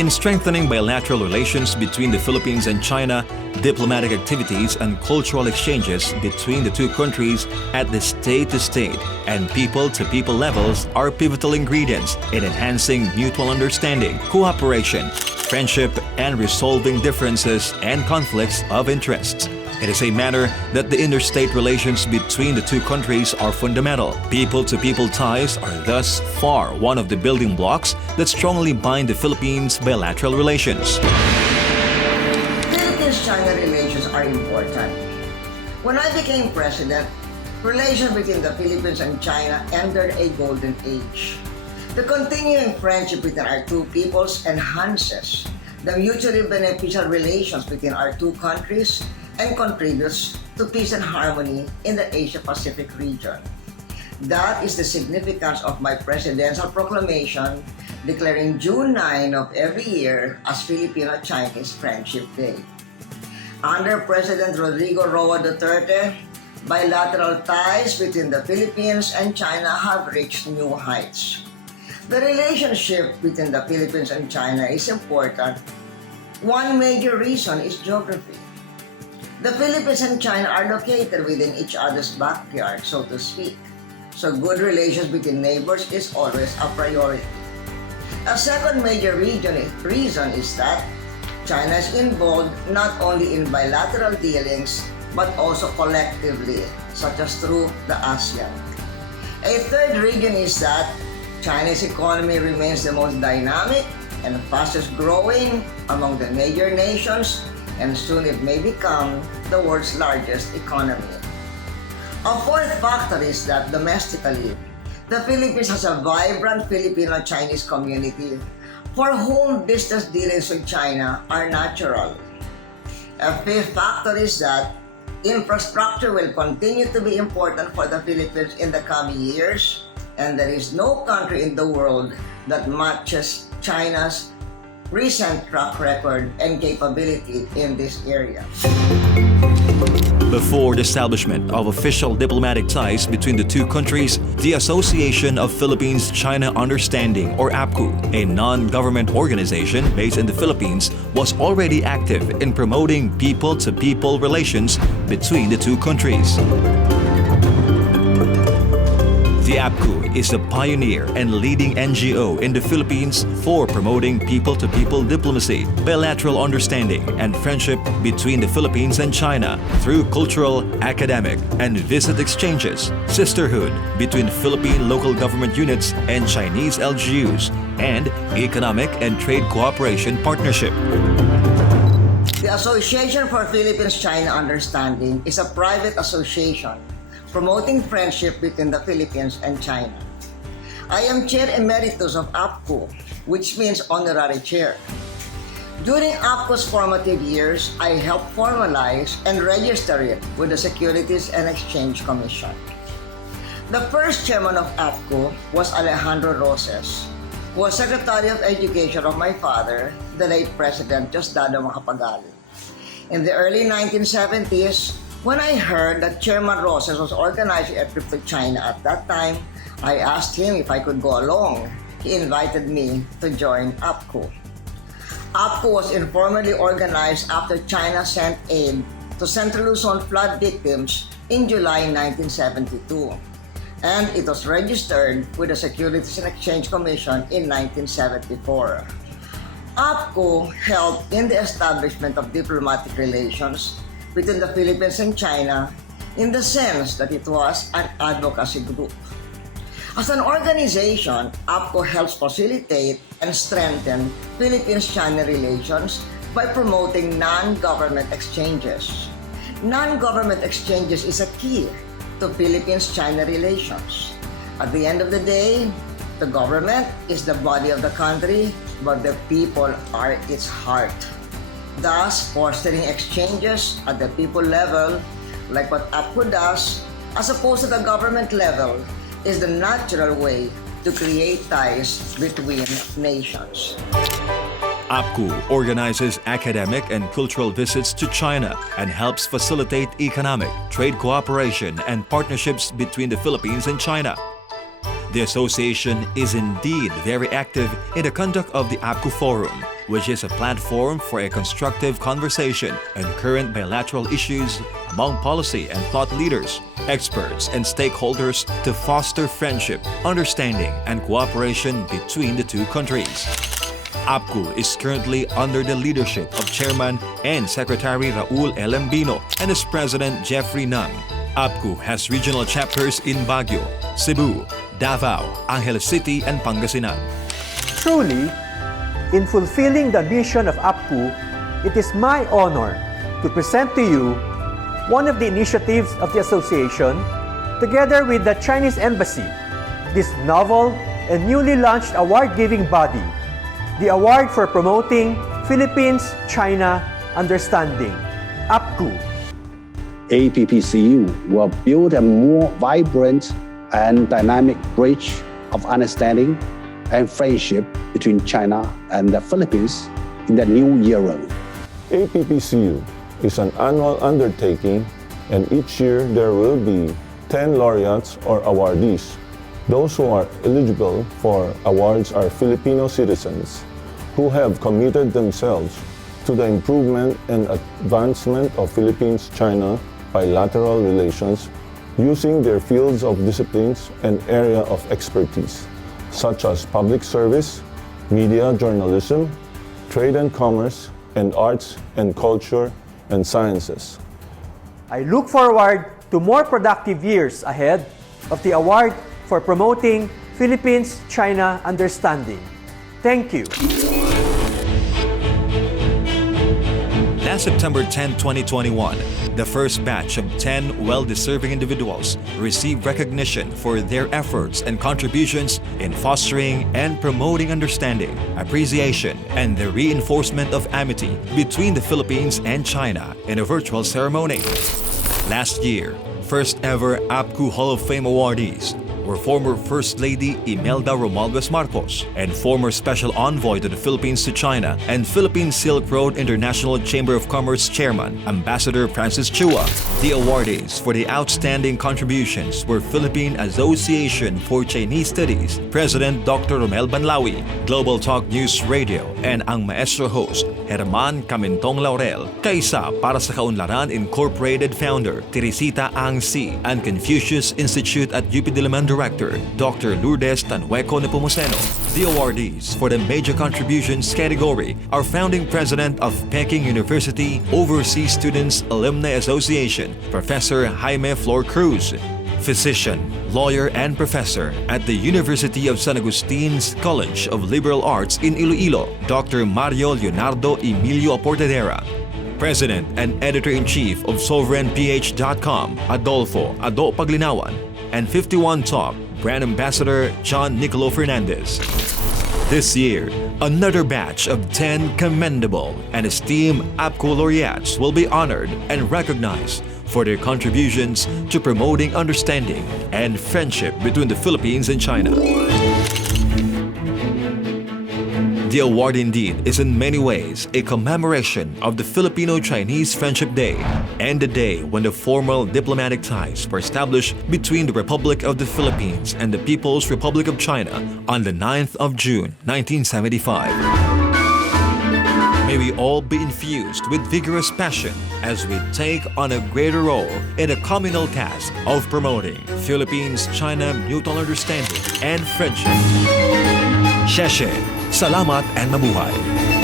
In strengthening bilateral relations between the Philippines and China, diplomatic activities and cultural exchanges between the two countries at the state-to-state and people-to-people levels are pivotal ingredients in enhancing mutual understanding, cooperation, friendship, and resolving differences and conflicts of interests. It is a matter that the interstate relations between the two countries are fundamental. People-to-people ties are thus far one of the building blocks that strongly bind the Philippines' bilateral relations. Philippines-China relations are important. When I became president, relations between the Philippines and China entered a golden age. The continuing friendship between our two peoples enhances the mutually beneficial relations between our two countries and contributes to peace and harmony in the Asia-Pacific region. That is the significance of my presidential proclamation declaring June 9 of every year as Filipino-Chinese Friendship Day. Under President Rodrigo Roa Duterte, bilateral ties between the Philippines and China have reached new heights. The relationship between the Philippines and China is important. One major reason is geography. The Philippines and China are located within each other's backyard, so to speak. So good relations between neighbors is always a priority. A second major reason is that China is involved not only in bilateral dealings but also collectively, such as through the ASEAN. A third reason is that China's economy remains the most dynamic and fastest growing among the major nations, and soon it may become the world's largest economy. A fourth factor is that domestically, the Philippines has a vibrant Filipino-Chinese community for whom business dealings with China are natural. A fifth factor is that infrastructure will continue to be important for the Philippines in the coming years, and there is no country in the world that matches China's recent track record and capability in this area. Before the establishment of official diplomatic ties between the two countries, the Association of Philippines-China Understanding, or APPCU, a non-government organization based in the Philippines, was already active in promoting people-to-people relations between the two countries. The APPCU is the pioneer and leading NGO in the Philippines for promoting people-to-people diplomacy, bilateral understanding, and friendship between the Philippines and China through cultural, academic, and visit exchanges, sisterhood between Philippine local government units and Chinese LGUs, and economic and trade cooperation partnership. The Association for Philippines-China Understanding is a private association promoting friendship between the Philippines and China. I am Chair Emeritus of APPCU, which means Honorary Chair. During APPCU's formative years, I helped formalize and register it with the Securities and Exchange Commission. The first chairman of APPCU was Alejandro Roses, who was Secretary of Education of my father, the late President Diosdado Macapagal. In the early 1970s, when I heard that Chairman Roses was organizing a trip to China at that time, I asked him if I could go along. He invited me to join APPCU. APPCU was informally organized after China sent aid to Central Luzon flood victims in July 1972, and it was registered with the Securities and Exchange Commission in 1974. APPCU helped in the establishment of diplomatic relations between the Philippines and China in the sense that it was an advocacy group. As an organization, APPCU helps facilitate and strengthen Philippines-China relations by promoting non-government exchanges. Non-government exchanges is a key to Philippines-China relations. At the end of the day, the government is the body of the country, but the people are its heart. Thus, fostering exchanges at the people level, like what APPCU does, as opposed to the government level, is the natural way to create ties between nations. APPCU organizes academic and cultural visits to China and helps facilitate economic, trade cooperation, and partnerships between the Philippines and China. The association is indeed very active in the conduct of the APPCU Forum, which is a platform for a constructive conversation on current bilateral issues among policy and thought leaders, experts, and stakeholders to foster friendship, understanding, and cooperation between the two countries. APPCU is currently under the leadership of Chairman and Secretary Raul Elembino and its President Jeffrey Nang. APPCU has regional chapters in Baguio, Cebu, Davao, Angeles City, and Pangasinan. Truly, in fulfilling the mission of APPCU, it is my honor to present to you one of the initiatives of the association, together with the Chinese Embassy, this novel and newly launched award-giving body, the Award for Promoting Philippines-China Understanding, APPCU. APPCU will build a more vibrant and dynamic bridge of understanding and friendship between China and the Philippines in the new era. APPCU is an annual undertaking, and each year there will be 10 laureates or awardees. Those who are eligible for awards are Filipino citizens who have committed themselves to the improvement and advancement of Philippines-China bilateral relations using their fields of disciplines and area of expertise, such as public service, media journalism, trade and commerce, and arts and culture and sciences. I look forward to more productive years ahead of the Award for Promoting Philippines-China Understanding. Thank you. Last September 10, 2021, the first batch of 10 well-deserving individuals received recognition for their efforts and contributions in fostering and promoting understanding, appreciation, and the reinforcement of amity between the Philippines and China in a virtual ceremony. Last year, first ever APPCU Hall of Fame awardees were former First Lady Imelda Romualdez Marcos and former Special Envoy to the Philippines to China and Philippine Silk Road International Chamber of Commerce Chairman, Ambassador Francis Chua. The awardees for the outstanding contributions were Philippine Association for Chinese Studies, President Dr. Romel Banlawi, Global Talk News Radio, and ang maestro host, Herman Camintong Laurel, kaisa para sa Kaunlaran Incorporated founder, Teresita Ang C., and Confucius Institute at UP Diliman Director, Dr. Lourdes Tanhueco Nepomuceno. The awardees for the major contributions category are founding president of Peking University Overseas Students Alumni Association, Professor Jaime Flor Cruz, physician, lawyer, and professor at the University of San Agustine's College of Liberal Arts in Iloilo, Dr. Mario Leonardo Emilio Aportadera, President and Editor-in-Chief of SovereignPH.com, Adolfo Ado Paglinawan, and 51 Talk Brand Ambassador John Nicolo Fernandez. This year, another batch of 10 commendable and esteemed APPCU laureates will be honored and recognized for their contributions to promoting understanding and friendship between the Philippines and China. The award indeed is in many ways a commemoration of the Filipino-Chinese Friendship Day and the day when the formal diplomatic ties were established between the Republic of the Philippines and the People's Republic of China on the 9th of June, 1975. May we all be infused with vigorous passion as we take on a greater role in the communal task of promoting Philippines-China mutual understanding and friendship. Sheshe, salamat and mabuhay!